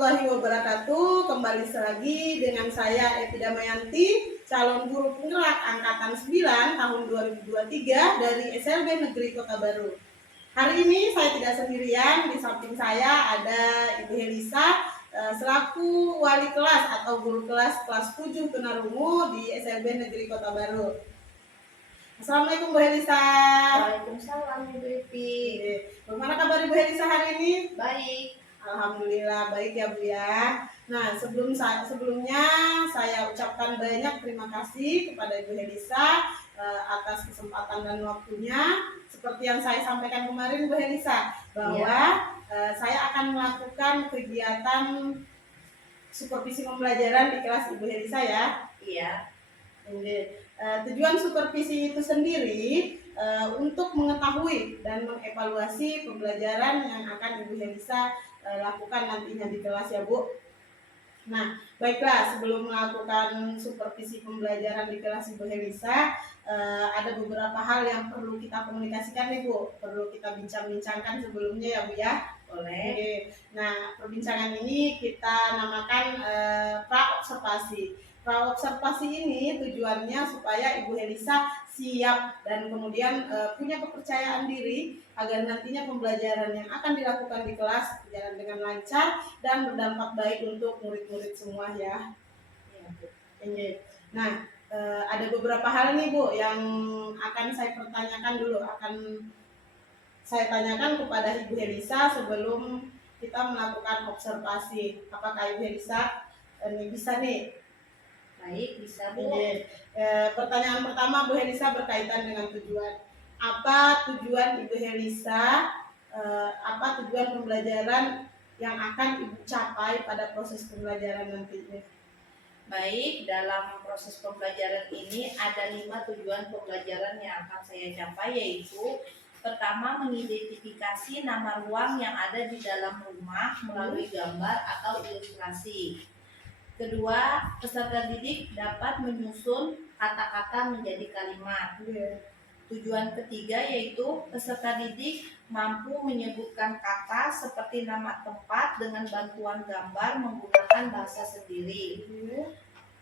warahmatullahi wabarakatuh. Kembali lagi dengan saya Evi Damayanti, calon guru penggerak angkatan 9 tahun 2023 dari SLB Negeri Kota Baru. Hari ini saya tidak sendirian, di samping saya ada Ibu Helisa selaku wali kelas atau guru kelas 7 tunarungu di SLB Negeri Kota Baru. Assalamualaikum Bu Helisa. Waalaikumsalam Ibu Evi. Bagaimana kabar Ibu Helisa hari ini? Baik. Alhamdulillah baik ya Bu ya. Nah sebelumnya saya ucapkan banyak terima kasih kepada Ibu Helisa atas kesempatan dan waktunya. Seperti yang saya sampaikan kemarin Bu Helisa, bahwa saya akan melakukan kegiatan supervisi pembelajaran di kelas Ibu Helisa ya. Iya. Tujuan supervisi itu sendiri untuk mengetahui dan mengevaluasi pembelajaran yang akan Ibu Helisa lakukan nantinya di kelas ya Bu. Nah baiklah, sebelum melakukan supervisi pembelajaran di kelas Ibu Helisa, ada beberapa hal yang perlu kita komunikasikan nih Bu, perlu kita bincang-bincangkan sebelumnya ya Bu ya. Boleh. Nah perbincangan ini kita namakan pra-observasi. Pra-observasi ini tujuannya supaya Ibu Helisa siap dan kemudian punya kepercayaan diri agar nantinya pembelajaran yang akan dilakukan di kelas berjalan dengan lancar dan berdampak baik untuk murid-murid semua ya. Nah ada beberapa hal nih Bu yang akan saya pertanyakan dulu, akan saya tanyakan kepada Ibu Helisa sebelum kita melakukan observasi. Apakah Ibu Helisa bisa nih? Baik, bisa Bu. Pertanyaan pertama Bu Helisa berkaitan dengan tujuan. Apa tujuan Ibu Helisa? Apa tujuan pembelajaran yang akan Ibu capai pada proses pembelajaran nantinya? Baik, dalam proses pembelajaran ini ada 5 tujuan pembelajaran yang akan saya capai, yaitu pertama, mengidentifikasi nama ruang yang ada di dalam rumah melalui gambar atau ilustrasi. Kedua, peserta didik dapat menyusun kata-kata menjadi kalimat. Tujuan ketiga yaitu peserta didik mampu menyebutkan kata seperti nama tempat dengan bantuan gambar menggunakan bahasa sendiri.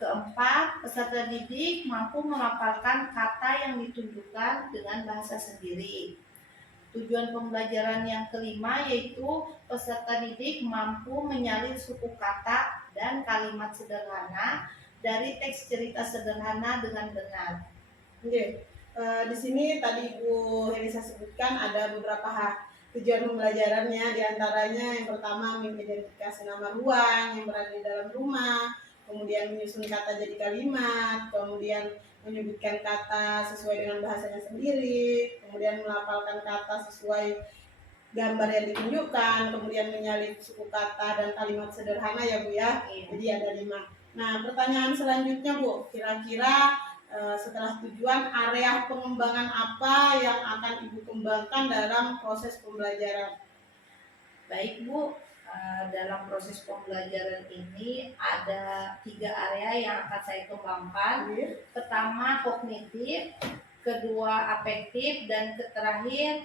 Keempat, peserta didik mampu melafalkan kata yang ditunjukkan dengan bahasa sendiri. Tujuan pembelajaran yang kelima yaitu peserta didik mampu menyalin suku kata dan kalimat sederhana dari teks cerita sederhana dengan benar. Di sini tadi Ibu Helisa sebutkan ada beberapa tujuan pembelajarannya, diantaranya yang pertama mengidentifikasi nama ruang yang berada di dalam rumah, kemudian menyusun kata jadi kalimat, kemudian menyebutkan kata sesuai dengan bahasanya sendiri, kemudian melafalkan kata sesuai gambar yang ditunjukkan, kemudian menyalin suku kata dan kalimat sederhana ya Bu ya. Jadi ada 5. Nah pertanyaan selanjutnya Bu, kira-kira setelah tujuan, area pengembangan apa yang akan Ibu kembangkan dalam proses pembelajaran? Baik Bu, dalam proses pembelajaran ini ada 3 area yang akan saya kembangkan. Pertama kognitif, kedua afektif, dan terakhir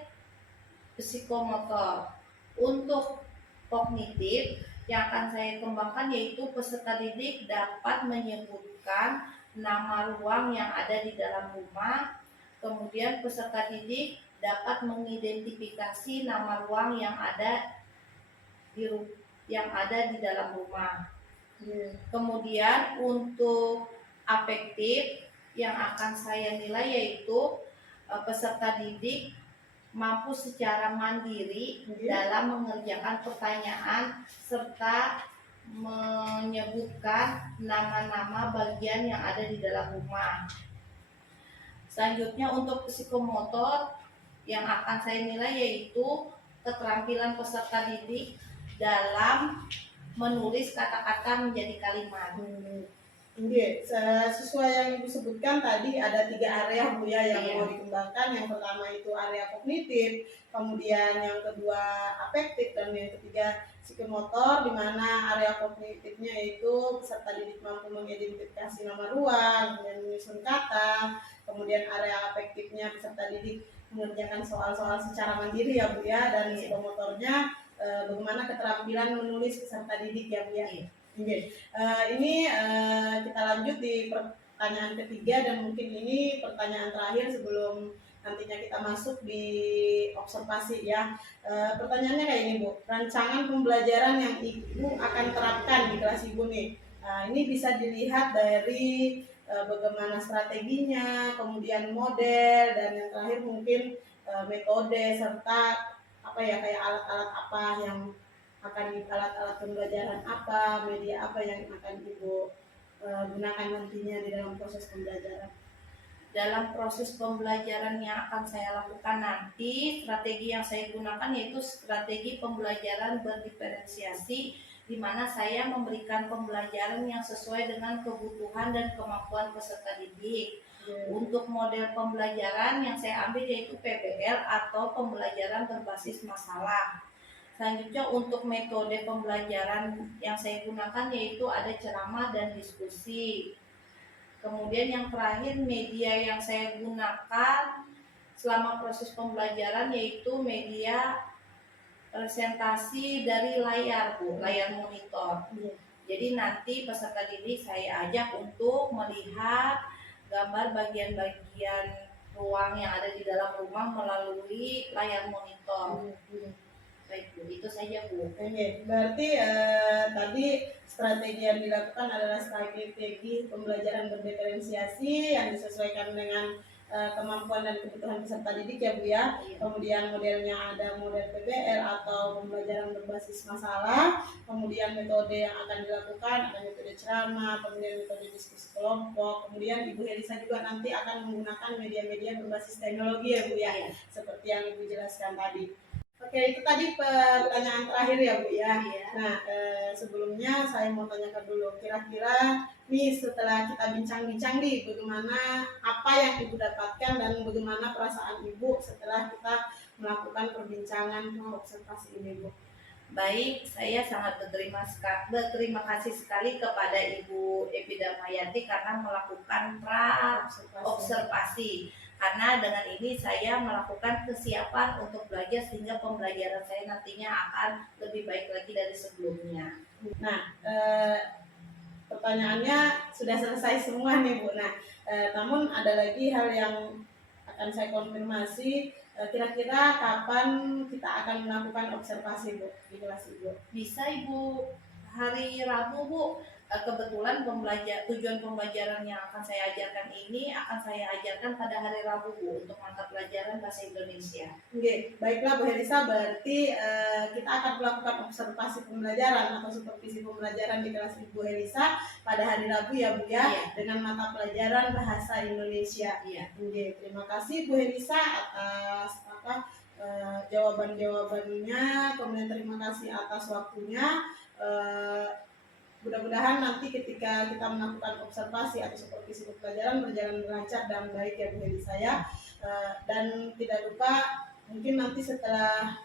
psikomotor. Untuk kognitif yang akan saya kembangkan yaitu peserta didik dapat menyebutkan nama ruang yang ada di dalam rumah. Kemudian peserta didik dapat mengidentifikasi nama ruang yang ada di dalam rumah. Kemudian untuk afektif yang akan saya nilai yaitu peserta didik mampu secara mandiri dalam mengerjakan pertanyaan serta menyebutkan nama-nama bagian yang ada di dalam rumah. Selanjutnya untuk psikomotor yang akan saya nilai yaitu keterampilan peserta didik dalam menulis kata-kata menjadi kalimat. Sesuai yang Ibu sebutkan tadi ada 3 area Bu ya yang mau dikembangkan. Yang pertama itu area kognitif, kemudian yang kedua afektif, dan yang ketiga psikomotor, di mana area kognitifnya itu peserta didik mampu mengidentifikasi nama ruang dan menyusun kata. Kemudian area afektifnya peserta didik mengerjakan soal-soal secara mandiri ya Bu ya, dan psikomotornya bagaimana keterampilan menulis peserta didik ya Bu ya. Iya. Oke. Ini kita lanjut di pertanyaan ketiga dan mungkin ini pertanyaan terakhir sebelum nantinya kita masuk di observasi ya. Pertanyaannya kayak ini Bu, rancangan pembelajaran yang Ibu akan terapkan di kelas Ibu nih. Ini bisa dilihat dari bagaimana strateginya, kemudian model, dan yang terakhir mungkin metode serta apa ya, kayak alat-alat apa yang akan alat-alat pembelajaran apa, media apa yang akan Ibu gunakan nantinya di dalam proses pembelajaran. Dalam proses pembelajaran yang akan saya lakukan nanti, strategi yang saya gunakan yaitu strategi pembelajaran berdiferensiasi, di mana saya memberikan pembelajaran yang sesuai dengan kebutuhan dan kemampuan peserta didik. Untuk model pembelajaran yang saya ambil yaitu PBL atau pembelajaran berbasis masalah. Selanjutnya untuk metode pembelajaran yang saya gunakan yaitu ada ceramah dan diskusi. Kemudian yang terakhir media yang saya gunakan selama proses pembelajaran yaitu media presentasi dari layar Bu, layar monitor. Jadi nanti peserta didik saya ajak untuk melihat gambar bagian-bagian ruang yang ada di dalam rumah melalui layar monitor. Baik Bu, itu saja Bu. Oke, berarti tadi strategi yang dilakukan adalah strategi pembelajaran berdiferensiasi yang disesuaikan dengan kemampuan dan kebutuhan peserta didik ya Bu ya. Iya. Kemudian modelnya ada model PBL atau pembelajaran berbasis masalah. Kemudian metode yang akan dilakukan ada metode ceramah, kemudian metode diskusi kelompok. Kemudian Ibu Helisa juga nanti akan menggunakan media-media berbasis teknologi ya Bu ya, Iya. seperti yang Ibu jelaskan tadi. Oke, itu tadi pertanyaan terakhir ya Bu ya. Iya. Nah, sebelumnya saya mau tanyakan dulu, kira-kira nih setelah kita bincang-bincang nih, bagaimana apa yang Ibu dapatkan dan bagaimana perasaan Ibu setelah kita melakukan perbincangan observasi ini Bu? Baik, saya sangat berterima kasih sekali kepada Ibu Epidamayati karena melakukan observasi. Karena dengan ini saya melakukan kesiapan untuk belajar sehingga pembelajaran saya nantinya akan lebih baik lagi dari sebelumnya. Nah, pertanyaannya sudah selesai semua nih Bu. Nah, namun ada lagi hal yang akan saya konfirmasi. Kira-kira kapan kita akan melakukan observasi Bu di kelas Ibu? Bisa Ibu hari Rabu Bu. Kebetulan tujuan pembelajaran yang akan saya ajarkan ini akan saya ajarkan pada hari Rabu Bu untuk mata pelajaran bahasa Indonesia. Oke, baiklah Bu Helisa, berarti kita akan melakukan observasi pembelajaran atau supervisi pembelajaran di kelas Ibu Helisa pada hari Rabu ya Bu ya, Iya. dengan mata pelajaran bahasa Indonesia. Iya. Oke, terima kasih Bu Helisa atas jawaban-jawabannya, kemudian terima kasih atas waktunya. Mudah-mudahan nanti ketika kita melakukan observasi atau supervisi pembelajaran berjalan lancar dan baik ya Bu Helisa ya. Dan tidak lupa mungkin nanti setelah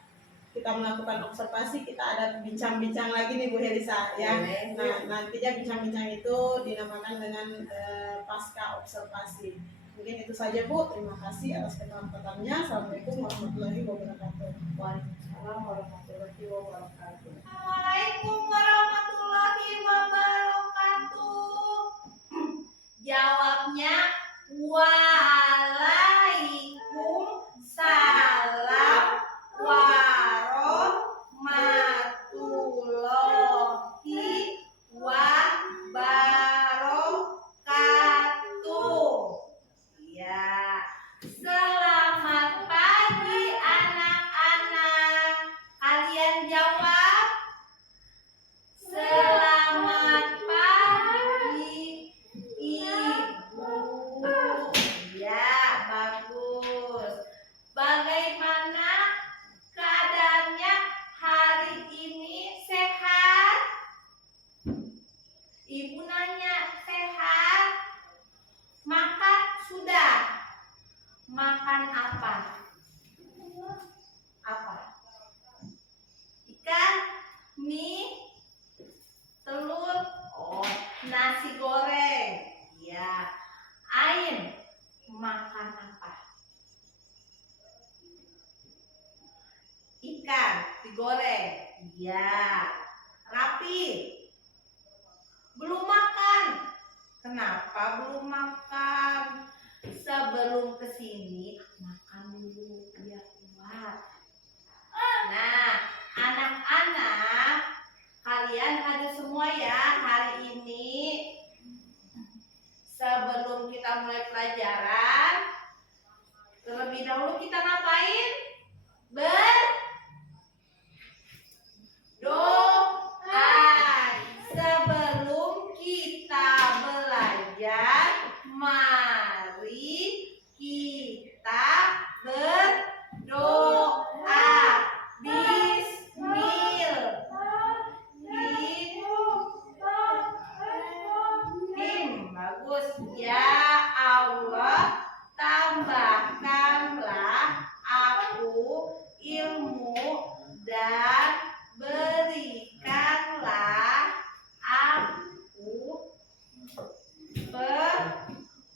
kita melakukan observasi kita ada bincang-bincang lagi nih Bu Helisa ya. Nah, nantinya bincang-bincang itu dinamakan dengan pasca observasi. Mungkin itu saja Bu. Terima kasih atas keterangannya. Assalamualaikum warahmatullahi wabarakatuh. Waalaikumsalam warahmatullahi wabarakatuh. Assalamualaikum warahmatullahi wabarakatuh. Jawabnya Waalaikumsalam warahmatullahi wabarakatuh. Ya, selamat pagi anak-anak. Kalian jawab. Selamat pagi Ibu. Ya, bagus. Bagaimana keadaannya hari ini? Sehat? Ibu nanya, sehat? Makan sudah? Makan apa? Apa? Ikan? Mie? Telur? Oh, nasi goreng. Ya. Ain, makan apa? Ikan digoreng. Rapi. Belum makan. Kenapa belum makan? Sebelum kesini makan dulu biar kuat. Nah, anak-anak, kalian hadir semua ya hari ini. Sebelum kita mulai pelajaran, terlebih dahulu kita ngapain? Berdoa. Sebelum kita belajar, mari kita berdoa. Bagus. Ya Allah, tambahkanlah aku ilmu dan berikanlah aku pemahaman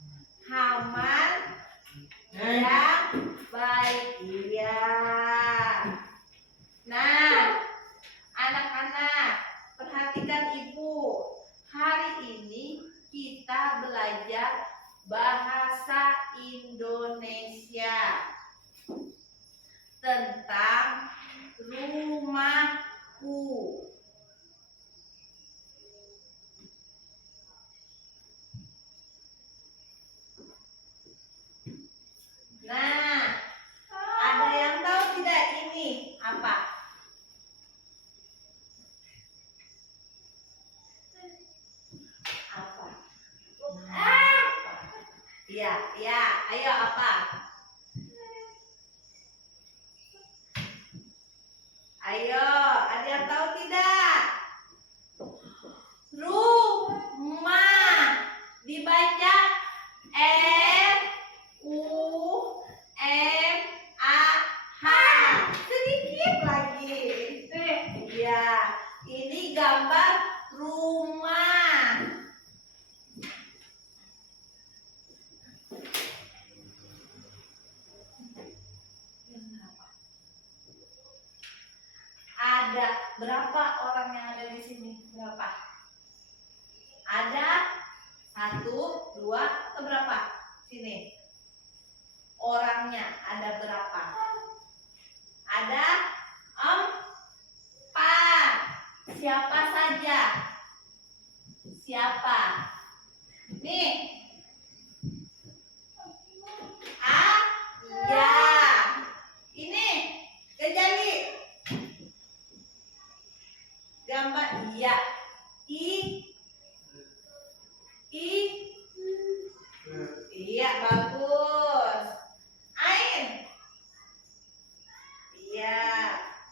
yang baik. Ya. Nah, anak-anak, perhatikan ibu. Hari ini kita belajar bahasa Indonesia tentang rumahku. Nah, ada yang tahu tidak ini apa? Iya, iya. Ayo apa? Ayo, ada yang tahu tidak? Rumah. Dibaca R-U-M-A-H. Sedikit lagi. Iya, ini gambar rumah. Ada berapa orang yang ada di sini? Berapa? Ada 1, 2, atau berapa? Sini. Orangnya ada berapa? Ada 4. Siapa saja? Siapa? Nih. Ya. Ini Kejali. Gambar iya. Iya, bagus. Ain. Iya,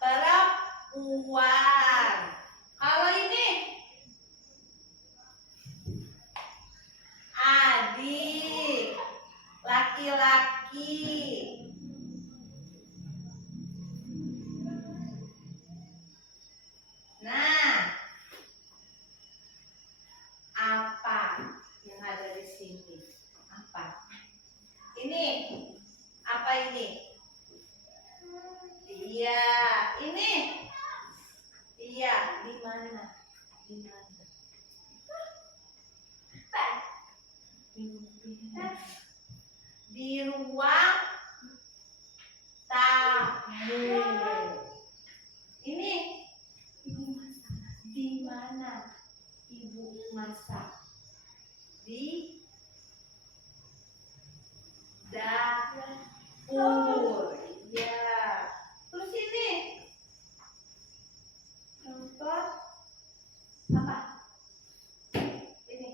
perempuan. Kalau ini adik, laki-laki. Nah, apa yang ada di sini? Apa? Ini. Apa ini? Iya, ini. Iya, di mana? Di mana? Di ruang tamu. Ini ibu masak. Di mana ibu masak? Di dapur. Ya. Terus ini nonton apa? Ini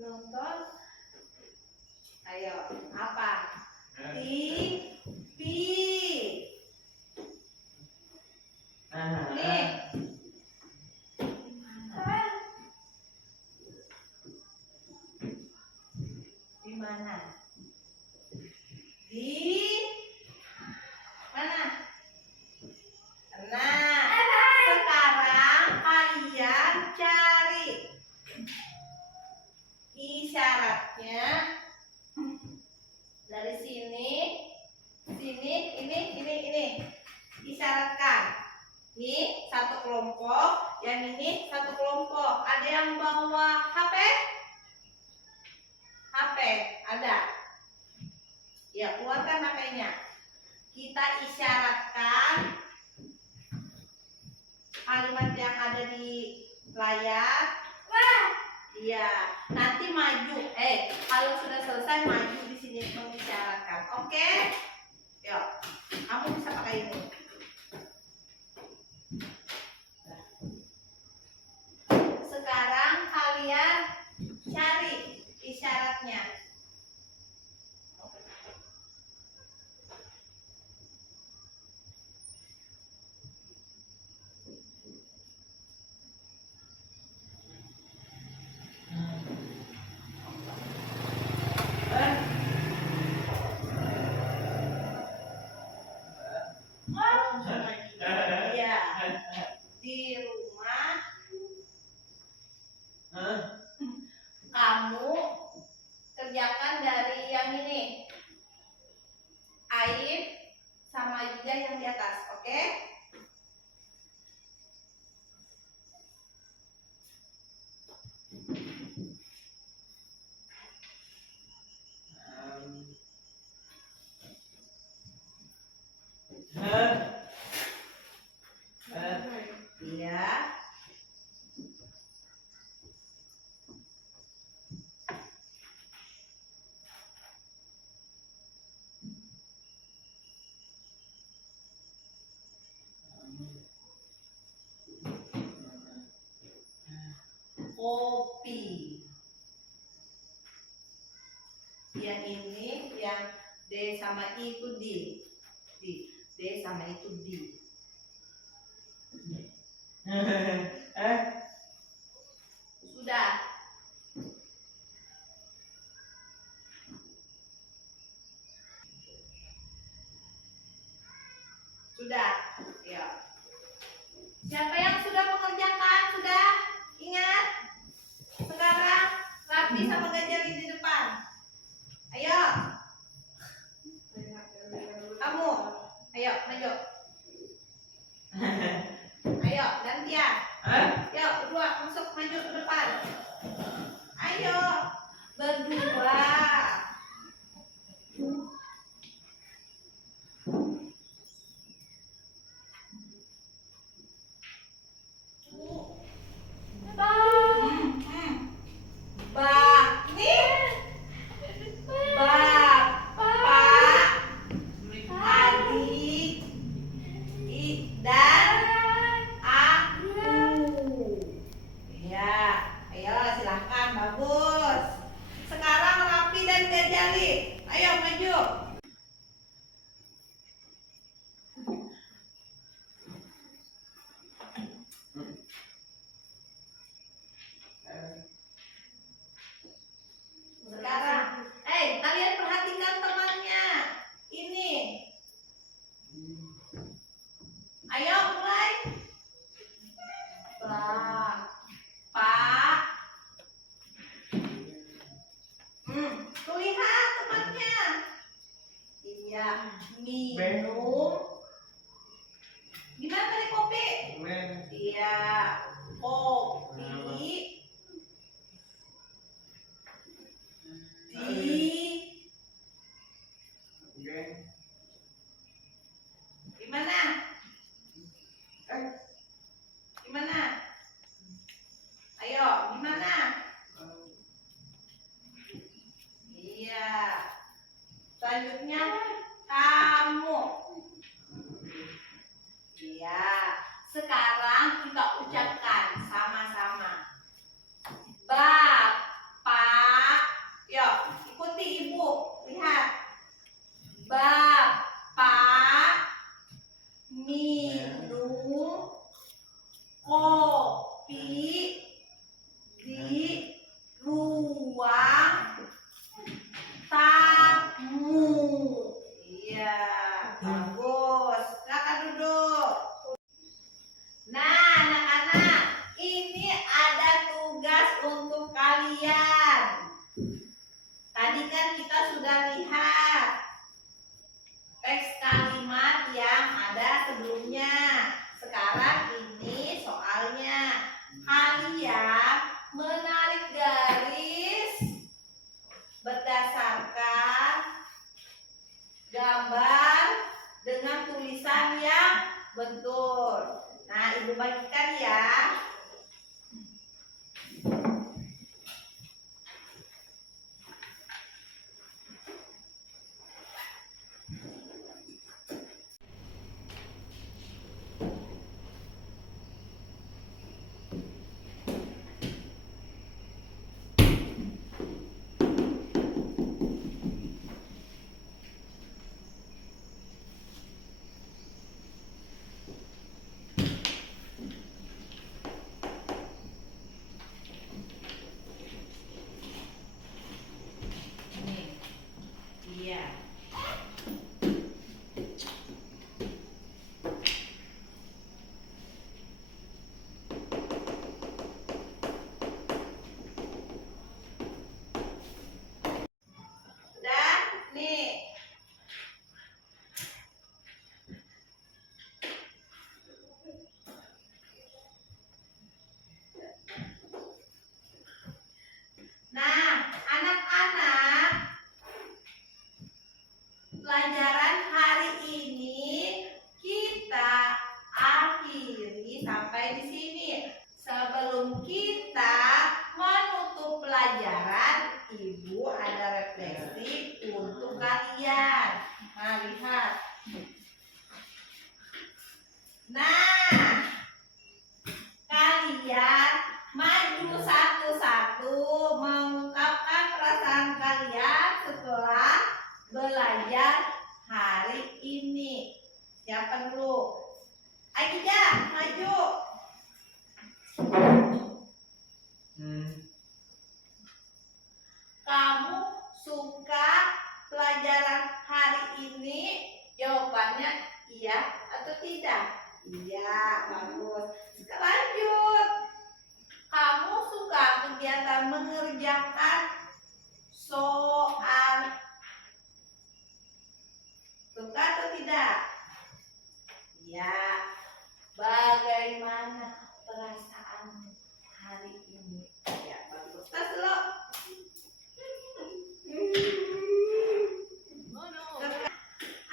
nonton. Ayo, apa? TV. Nih. Di mana? Di kelompok, yang ini satu kelompok. Ada yang bawa HP? HP, ada. Ya, keluarkan HP-nya. Kita isyaratkan kalimat yang ada di layar. Iya, nanti maju. Kalau sudah selesai maju di sini mengisyaratkan. Oke? Yuk, kamu bisa pakai ini. Sekarang kalian cari isyaratnya. Iya, di rumah kamu kerjakan dari yang ini, air sama juga yang di atas, oke? Iya. Kopi. Yang ini yang D sama I itu D sama itu D. Sudah. Sudah. Ya. Siapa yang sudah mengerjakan? Sudah? Ingat? Sekarang Rapi sama Gajali di depan. Ayo. Kamu. Ayo, maju. Ayo, gantian. Yuk, berdua masuk maju ke depan. Ayo, berdua. Sekarang, kalian perhatikan temannya. Ini. Ayo mulai. Pak. Tuh lihat temannya. Iya, minum. Gimana tadi kopi? Iya, kopi. Gimana? Gimana? Ayo, gimana? Iya. Selanjutnya kamu. Iya. Sekarang kita ucapkan sama-sama. Bapak. Yuk, ikuti ibu. Lihat. Bapak minum kopi di ruang tamu. Iya, bagus. Silakan duduk. Nah, anak-anak, ini ada tugas untuk kalian. Tadi kan kita sudah lihat teks kalimat yang ada sebelumnya. Sekarang ini bagikan ya. Iya. Udah, nih. Nah, anak-anak, pelajaran hari ini kita akhiri sampai di sini. Sebelum kita menutup pelajaran, Ibu ada refleksi untuk kalian. Nah, lihat. Nah, kalian maju satu-satu mengungkapkan perasaan kalian setelah belajar hari ini. Siapa dulu? Aida, maju. Kamu suka pelajaran hari ini? Jawabannya iya atau tidak? Iya, bagus. Sekarang lanjut. Kamu suka kegiatan mengerjakan soal? Suka atau tidak? Ya. Bagaimana perasaanmu hari ini? Ya, bagus. Tas lo.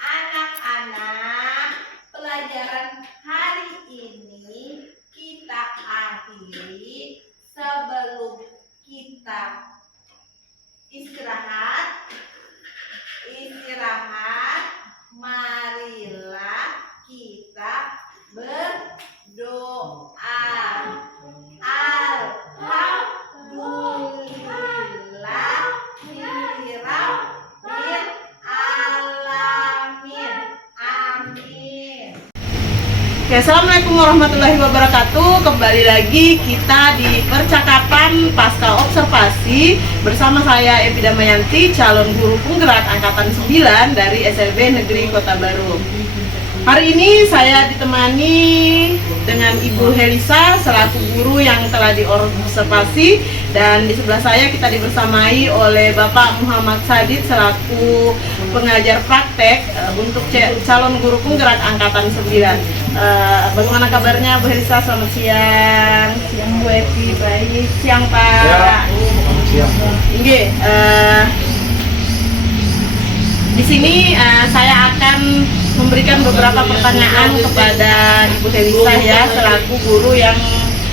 Anak-anak, pelajaran hari ini kita akhiri. Sebelum kita istirahat, marilah kita berdoa. Alhamdulillahirabbil alamin. Amin. Oke, assalamualaikum warahmatullahi wabarakatuh. Kembali lagi kita di percakapan pasca observasi bersama saya Epi Damayanti, calon guru penggerak angkatan 9 dari SLB Negeri Kota Baru. Hari ini saya ditemani dengan Ibu Helisa selaku guru yang telah diobservasi, dan di sebelah saya kita dibersamai oleh Bapak Muhammad Sadid selaku pengajar praktek untuk calon guru penggerak angkatan 9. Bagaimana kabarnya Bu Helisa? Selamat siang. Siang Bu Epi, baik. Siang Pak. Ya, siang. Oke, di sini saya akan memberikan beberapa pertanyaan kepada Ibu Helisa ya selaku guru yang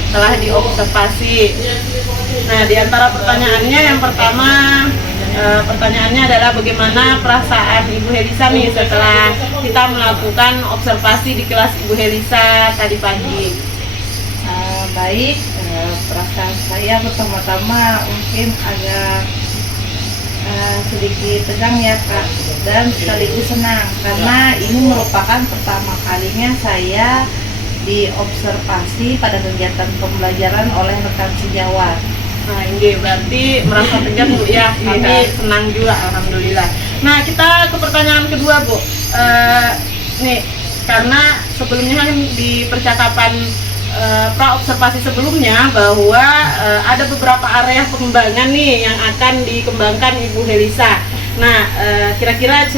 telah diobservasi. Nah, di antara pertanyaannya yang pertama, pertanyaannya adalah bagaimana perasaan Ibu Helisa nih setelah kita melakukan observasi di kelas Ibu Helisa tadi pagi? Baik, perasaan saya pertama-tama mungkin agak sedikit tegang ya Kak, dan sekaligus senang karena ini merupakan pertama kalinya saya diobservasi pada kegiatan pembelajaran oleh rekan sejawat. Nah, ini berarti merasa tegang Bu ya, tapi senang juga alhamdulillah. Nah, kita ke pertanyaan kedua Bu. Nih, karena sebelumnya kan di percakapan pra-observasi sebelumnya bahwa ada beberapa area pengembangan nih yang akan dikembangkan Ibu Helisa. Nah, kira-kira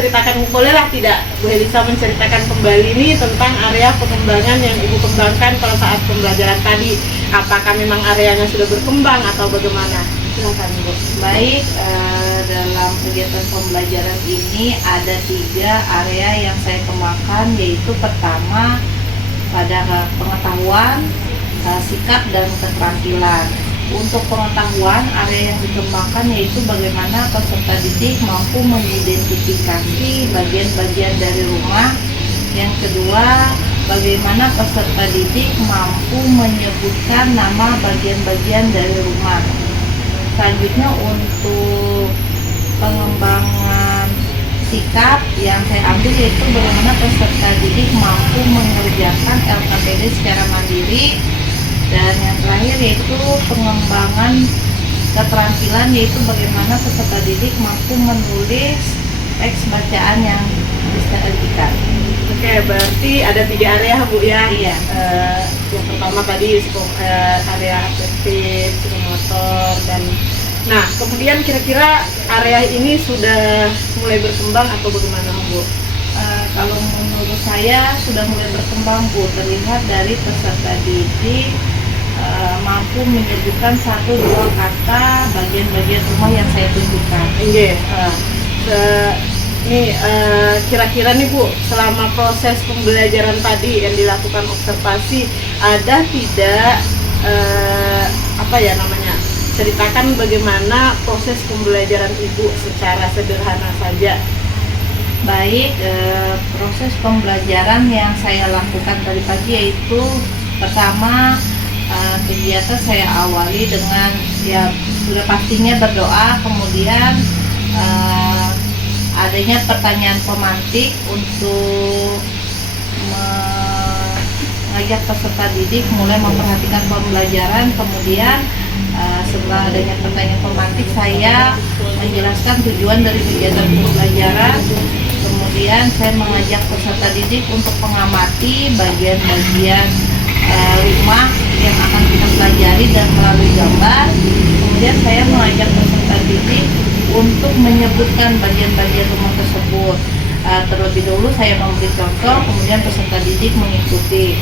bolehlah tidak Bu Helisa menceritakan kembali nih tentang area pengembangan yang Ibu kembangkan pada saat pembelajaran tadi? Apakah memang areanya sudah berkembang atau bagaimana? Silakan Bu. Baik, dalam kegiatan pembelajaran ini ada 3 area yang saya kembangkan, yaitu pertama pada pengetahuan, sikap, dan keterampilan. Untuk pengetahuan, area yang dikembangkan yaitu bagaimana peserta didik mampu mengidentifikasi bagian-bagian dari rumah. Yang kedua, bagaimana peserta didik mampu menyebutkan nama bagian-bagian dari rumah. Selanjutnya untuk pengembangan sikap yang saya ambil yaitu bagaimana peserta didik mampu mengerjakan LKPD secara mandiri. Dan yang terakhir yaitu pengembangan keterampilan yaitu bagaimana peserta didik mampu menulis teks bacaan yang disajikan. Oke, berarti ada 3 area Bu ya. Iya. Yang pertama tadi area afektif, psikomotor, dan nah kemudian kira-kira area ini sudah mulai berkembang atau bagaimana Bu? Kalau menurut saya sudah mulai berkembang Bu, terlihat dari peserta didik mampu menyebutkan 1-2 kata bagian-bagian rumah yang saya tunjukkan. Iya. Nih kira-kira nih Bu, selama proses pembelajaran tadi yang dilakukan observasi, ada tidak ceritakan bagaimana proses pembelajaran Ibu secara sederhana saja. Baik, proses pembelajaran yang saya lakukan tadi pagi yaitu pertama kegiatan saya awali dengan ya sudah pastinya berdoa, kemudian adanya pertanyaan pemantik untuk mengajak peserta didik mulai memperhatikan pembelajaran. Kemudian setelah adanya pertanyaan pemantik, saya menjelaskan tujuan dari kegiatan pembelajaran. Kemudian saya mengajak peserta didik untuk mengamati bagian-bagian rumah yang akan kita pelajari dan melalui gambar. Kemudian saya mengajak peserta didik untuk menyebutkan bagian-bagian rumah tersebut. Terlebih dahulu saya memberi contoh, kemudian peserta didik mengikuti.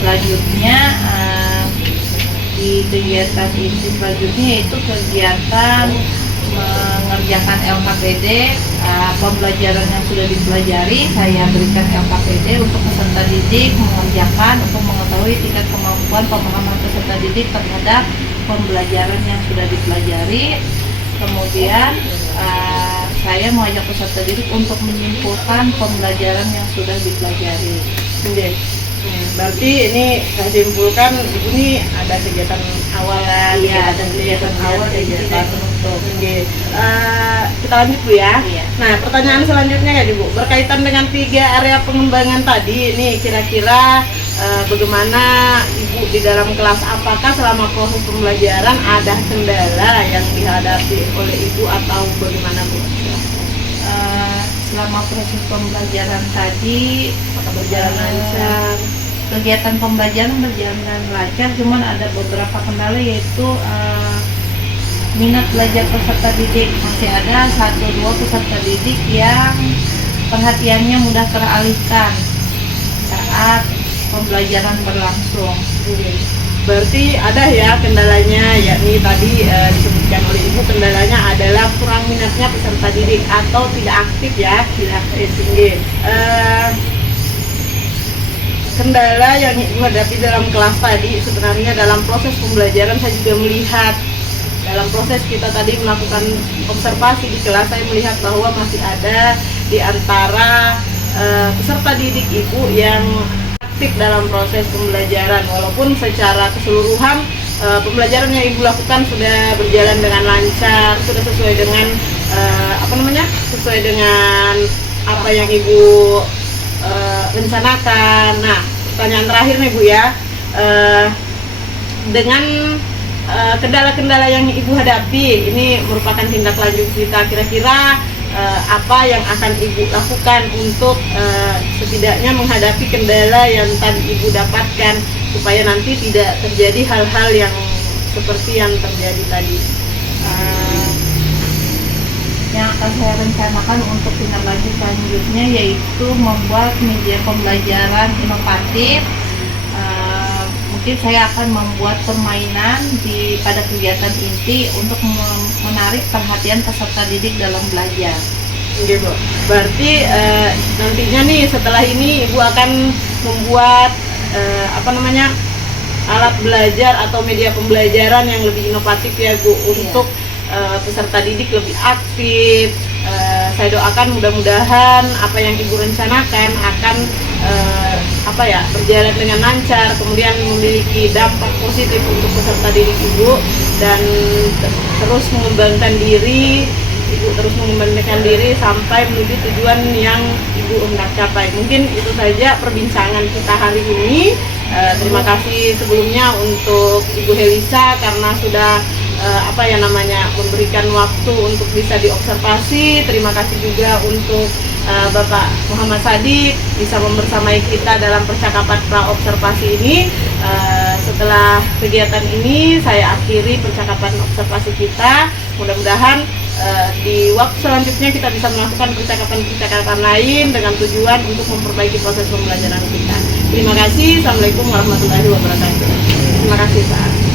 Selanjutnya di kegiatan inti selanjutnya yaitu kegiatan mengerjakan LKPD. Pembelajaran yang sudah dipelajari saya berikan LKPD untuk peserta didik mengerjakan untuk mengetahui tingkat kemampuan pemahaman peserta didik terhadap pembelajaran yang sudah dipelajari. Kemudian saya mengajak peserta didik untuk menyimpulkan pembelajaran yang sudah dipelajari. Berarti ini saya simpulkan Ibu ini ada kegiatan awal ya, Iya, ada kegiatan awal dan kegiatan penutup. Kita lanjut Bu ya. Iya. Nah, pertanyaan selanjutnya ya Bu, berkaitan dengan 3 area pengembangan tadi, ini kira-kira bagaimana Ibu di dalam kelas, apakah selama proses pembelajaran ada kendala yang dihadapi oleh Ibu atau bagaimana Bu? Selama proses pembelajaran tadi Berjalan lancar. Kegiatan pembelajaran berjalan lancar, cuman ada beberapa kendala yaitu minat belajar peserta didik. Masih ada 1-2 peserta didik yang perhatiannya mudah teralihkan saat pembelajaran berlangsung. Berarti ada ya kendalanya, yakni tadi disebutkan oleh Ibu, kendalanya adalah kurang minatnya peserta didik atau tidak aktif ya, tidak tinggi. Kendala yang Ibu hadapi dalam kelas tadi sebenarnya dalam proses pembelajaran saya juga melihat. Dalam proses kita tadi melakukan observasi di kelas, saya melihat bahwa masih ada di antara peserta didik Ibu yang aktif dalam proses pembelajaran, walaupun secara keseluruhan pembelajaran yang Ibu lakukan sudah berjalan dengan lancar, sudah sesuai dengan sesuai dengan apa yang Ibu rencanakan. Nah, pertanyaan terakhir nih Bu ya, dengan kendala-kendala yang Ibu hadapi ini merupakan tindak lanjut kita, kira-kira apa yang akan Ibu lakukan untuk setidaknya menghadapi kendala yang tadi Ibu dapatkan supaya nanti tidak terjadi hal-hal yang seperti yang terjadi tadi. Yang akan saya rencanakan untuk tindak lanjut selanjutnya yaitu membuat media pembelajaran inovatif. Mungkin saya akan membuat permainan pada kegiatan inti untuk menarik perhatian peserta didik dalam belajar. Oke Bu, berarti nantinya nih setelah ini Ibu akan membuat alat belajar atau media pembelajaran yang lebih inovatif ya Bu, untuk peserta didik lebih aktif. Saya doakan mudah-mudahan apa yang Ibu rencanakan akan berjalan dengan lancar, kemudian memiliki dampak positif untuk peserta didik Ibu, dan terus mengembangkan diri Ibu, terus mengembangkan diri sampai menuju tujuan yang Ibu hendak capai. Mungkin itu saja perbincangan kita hari ini. Terima kasih sebelumnya untuk Ibu Helisa karena sudah memberikan waktu untuk bisa diobservasi. Terima kasih juga untuk Bapak Muhammad Sadik bisa membersamai kita dalam percakapan pra-observasi ini. Setelah kegiatan ini saya akhiri percakapan observasi kita. Mudah-mudahan di waktu selanjutnya kita bisa melakukan percakapan-percakapan lain dengan tujuan untuk memperbaiki proses pembelajaran kita. Terima kasih. Assalamualaikum warahmatullahi wabarakatuh. Terima kasih Pak.